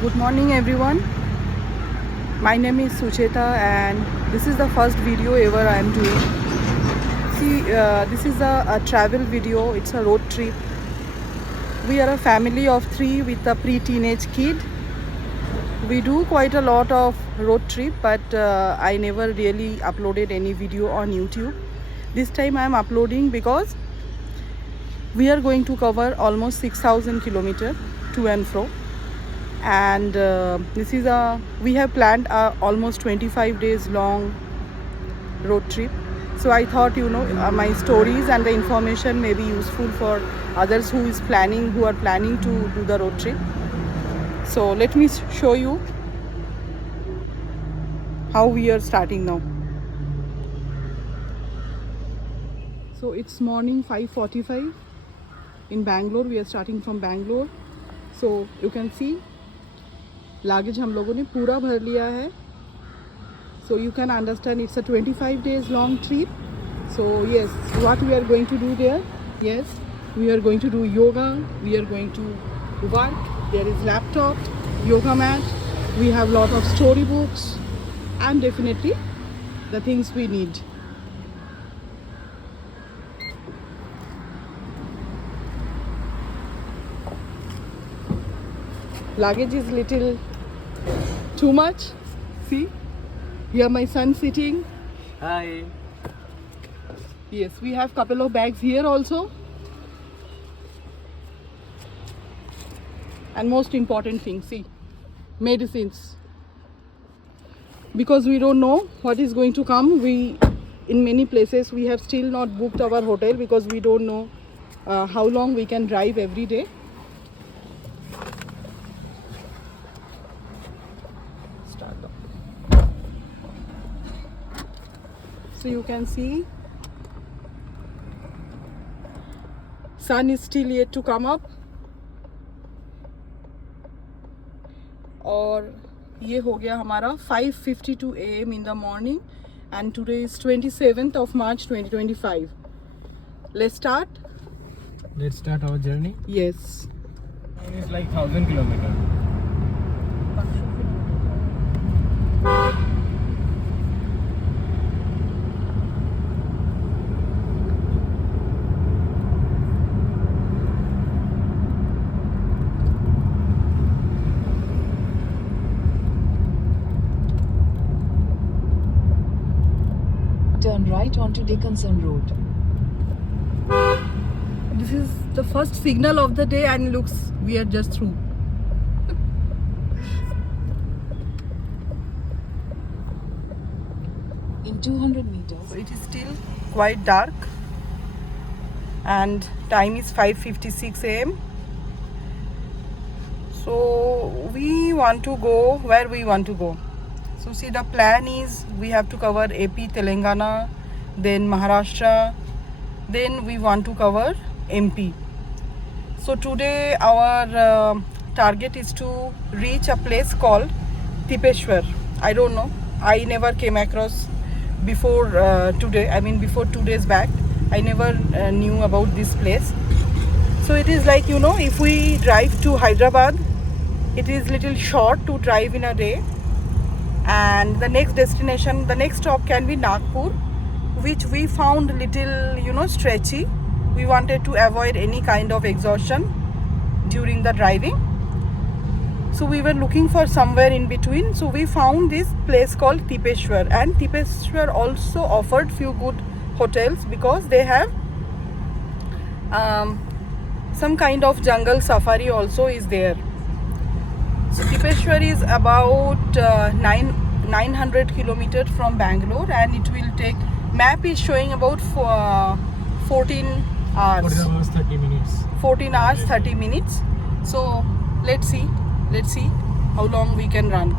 Good morning everyone. My name is Sucheta and this is the first video ever I am doing. See, this is a travel video. It's a road trip. We are a family of 3 with a pre-teenage kid. We do quite a lot of road trip, but I never really uploaded any video on YouTube. This time I am uploading because we are going to cover almost 6,000 kilometers to and fro. And this is we have planned a almost 25 days long road trip. So I thought, my stories and the information may be useful for others who are planning to do the road trip. So let me show you how we are starting now. So it's morning 5:45 in Bangalore. We are starting from Bangalore. So you can see luggage हम लोगों ने पूरा भर लिया है. So you can understand it's a 25 days long trip. So yes, what we are going to do there? Yes, we are going to do yoga. We are going to work. There is laptop, yoga mat. We have lot of storybooks and definitely the things we need. Luggage is little too much. See, here my son sitting. Hi. Yes, we have couple of bags here also. And most important thing, see, medicines. Because we don't know what is going to come. In many places we have still not booked our hotel because we don't know how long we can drive every day. So you can see sun is still yet to come up. और ये हो गया हमारा 5:52 AM in the morning and today is 27th of March 2025. Let's start. Let's start our journey. Yes. It's like 1,000 kilometers. Turn right onto Dickinson Road. This is the first signal of the day and looks we are just through. In 200 meters. So it is still quite dark and time is 5:56 AM. So we want to go where we want to go. So see, the plan is we have to cover AP, Telangana, then Maharashtra, then we want to cover MP. So today our target is to reach a place called Tipeshwar. I don't know. I never came across before today. I mean before 2 days back. I never knew about this place. So it is like, if we drive to Hyderabad, it is little short to drive in a day. And the next destination, the next stop can be Nagpur, which we found little, stretchy. We wanted to avoid any kind of exhaustion during the driving. So we were looking for somewhere in between. So we found this place called Tipeshwar. And Tipeshwar also offered few good hotels because they have some kind of jungle safari also is there. So Tipeshwar is about 900 kilometers from Bangalore and it will take, map is showing about 14 hours. 14 hours, 30 minutes. 14 hours, 30 minutes. So let's see how long we can run.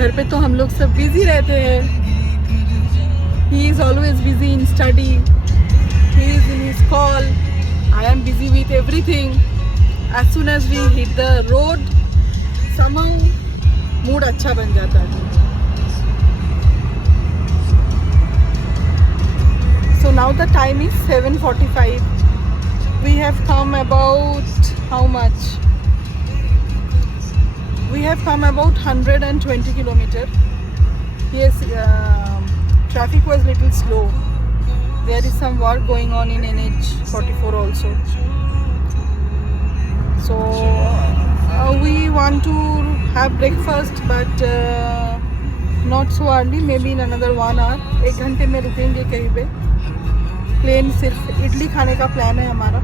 घर पे तो हम लोग सब busy रहते हैं. He is always busy in study. He is in his call. I am busy with everything. As soon as we hit the road, somehow mood अच्छा बन जाता है. So now the time is 7:45. We have come about how much? We have come about 120 kilometer. Yes, traffic was little slow. There is some work going on in NH44 also. So we want to have breakfast, but not so early. Maybe in another 1 hour. 1 घंटे में रुकेंगे कहीं पे. Plane सिर्फ इडली खाने का plan है हमारा,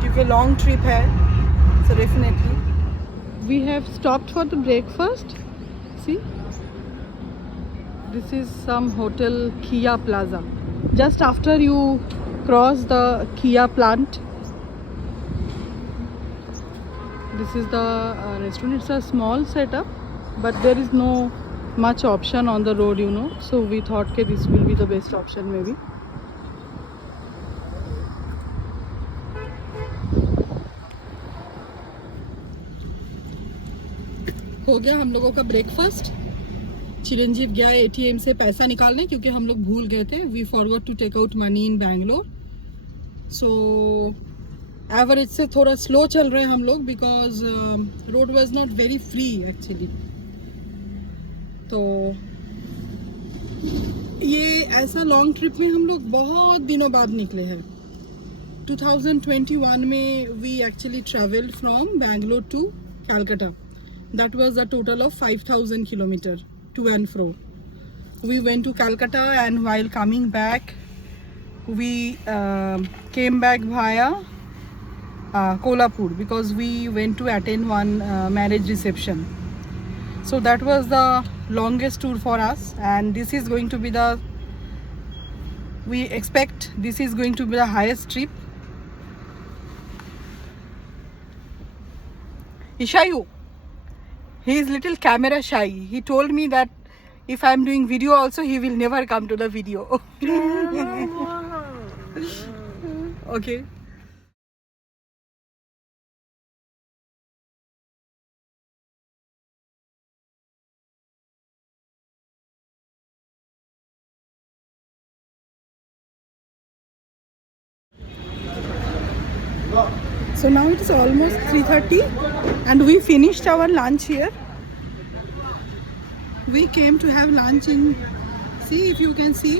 क्योंकि लॉन्ग ट्रिप है. So definitely we have stopped for the breakfast. See, this is some hotel, Kia Plaza. Just after you cross the Kia plant, this is the restaurant. It's a small setup, but there is no much option on the road, you know. So we thought that this will be the best option maybe. हो गया हम लोगों का breakfast. चिरंजीव गया ATM से पैसा निकालने, क्योंकि हम लोग भूल गए थे. We forgot to take out money in Bangalore. So average से थोड़ा स्लो चल रहे हैं हम लोग, because road was not very free actually. तो ये ऐसा लॉन्ग ट्रिप में हम लोग बहुत दिनों बाद निकले हैं. 2021 में we actually travelled from Bangalore to Calcutta. That was a total of 5,000 kilometers to and fro. We went to Calcutta, and while coming back, we came back via Kolhapur, because we went to attend one marriage reception. So that was the longest tour for us, and this is going to be the, we expect this is going to be the highest trip. Ishayu, he is little camera shy. He told me that if I am doing video also, he will never come to the video. Okay. So now it is almost 3:30 and we finished our lunch here. We came to have lunch in, see if you can see,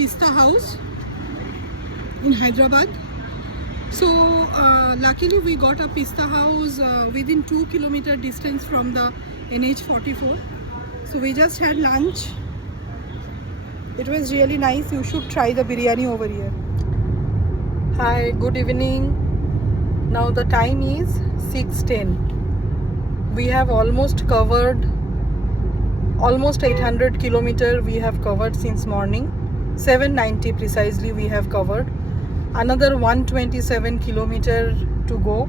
Pista House in Hyderabad. So luckily we got a Pista House within 2 kilometer distance from the NH44. So we just had lunch. It was really nice. You should try the biryani over here. Hi, good evening. Now the time is 6:10. We have almost covered almost 800 kilometer we have covered since morning. 790 precisely we have covered. Another 127 kilometer to go.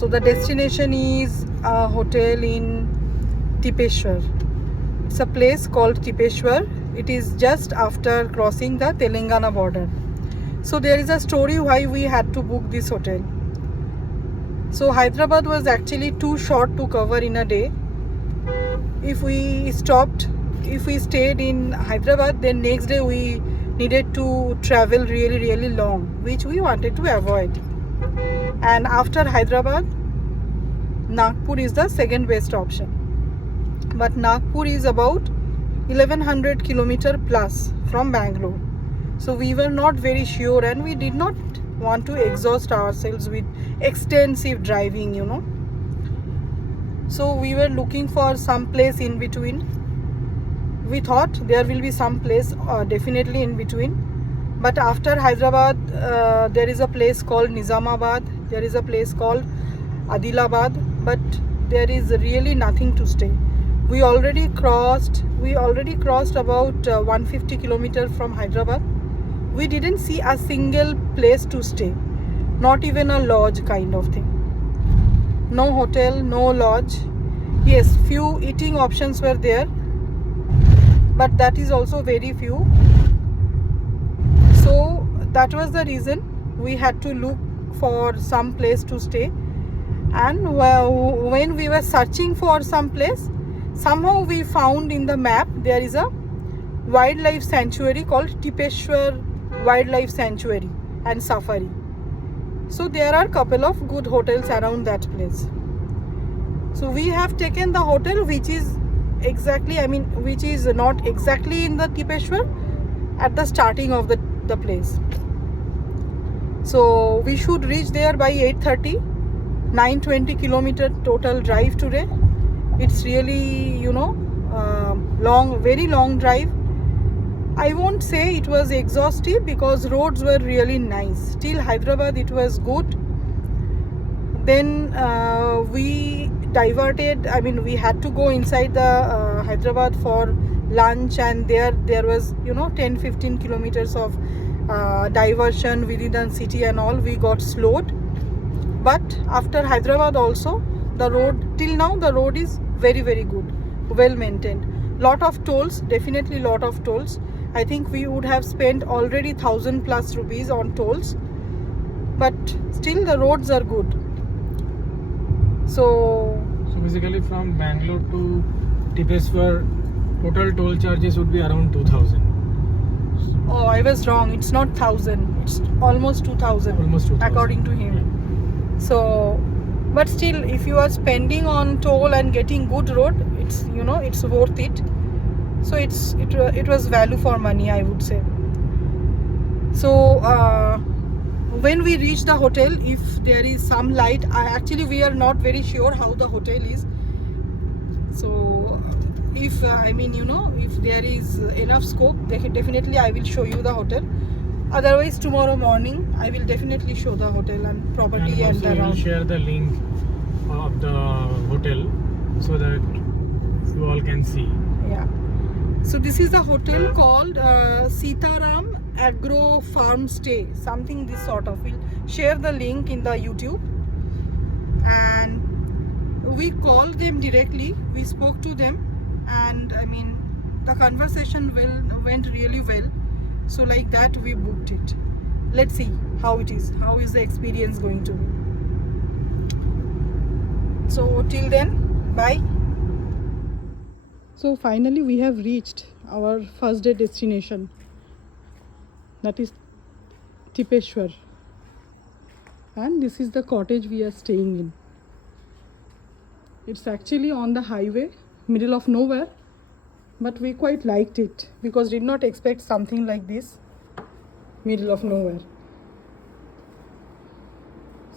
So the destination is a hotel in Tipeshwar. It's a place called Tipeshwar. It is just after crossing the Telangana border. So there is a story why we had to book this hotel. So Hyderabad was actually too short to cover in a day. If we stayed in Hyderabad, then next day we needed to travel really long, which we wanted to avoid. And after Hyderabad, Nagpur is the second best option. But Nagpur is about 1100 kilometer plus from Bangalore. So we were not very sure, and we did not want to exhaust ourselves with extensive driving, you know. So we were looking for some place in between. We thought there will be some place definitely in between. But after Hyderabad, there is a place called Nizamabad. There is a place called Adilabad. But there is really nothing to stay. We already crossed about 150 kilometers from Hyderabad. We didn't see a single place to stay, not even a lodge kind of thing. No hotel, no lodge. Yes, few eating options were there, but that is also very few. So that was the reason we had to look for some place to stay. And when we were searching for some place, somehow we found in the map there is a wildlife sanctuary called Tipeshwar Wildlife Sanctuary and Safari. So there are couple of good hotels around that place. So we have taken the hotel which is which is not exactly in the Tipeshwar, at the starting of the place. So we should reach there by 8:30. 920 kilometer total drive today. It's really long, very long drive. I won't say it was exhaustive because roads were really nice. Till Hyderabad it was good. Then we diverted. We had to go inside the Hyderabad for lunch, and there was 10-15 kilometers of diversion within the city and all. We got slowed. But after Hyderabad also, the road till now the road is very, very good, well maintained. Lot of tolls, definitely lot of tolls. I think we would have spent already 1,000+ rupees on tolls, but still the roads are good. So basically from Bangalore to Tipeshwar, total toll charges would be around 2,000. oh, I was wrong. It's not 1,000. It's almost 2,000. Almost 2,000. According to him. So, but still, if you are spending on toll and getting good road, it's it's worth it. So it was value for money, I would say. So when we reach the hotel, if there is some light, we are not very sure how the hotel is. So if if there is enough scope, definitely I will show you the hotel. Otherwise, tomorrow morning I will definitely show the hotel and property and also around. we'll share the link of the hotel so that you all can see. Yeah. So this is the hotel called Sitaram Agro Farm Stay, something this sort of. We'll share the link in the YouTube. And we called them directly. We spoke to them, and the conversation went really well. So like that we booked it. Let's see how it is. How is the experience going to be? So till then, bye. So finally we have reached our first day destination. That is Tipeshwar. And this is the cottage we are staying in. It's actually on the highway, middle of nowhere. But we quite liked it because did not expect something like this, middle of nowhere.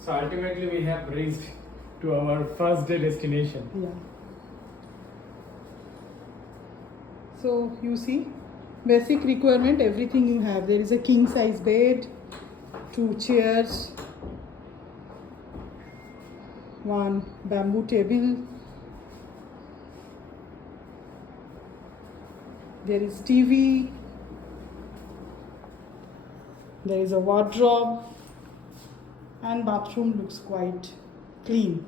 So ultimately we have reached to our first day destination. Yeah. So you see, basic requirement, everything you have. There is a king size bed, 2 chairs, 1 bamboo table. There is TV. There is a wardrobe, and bathroom looks quite clean.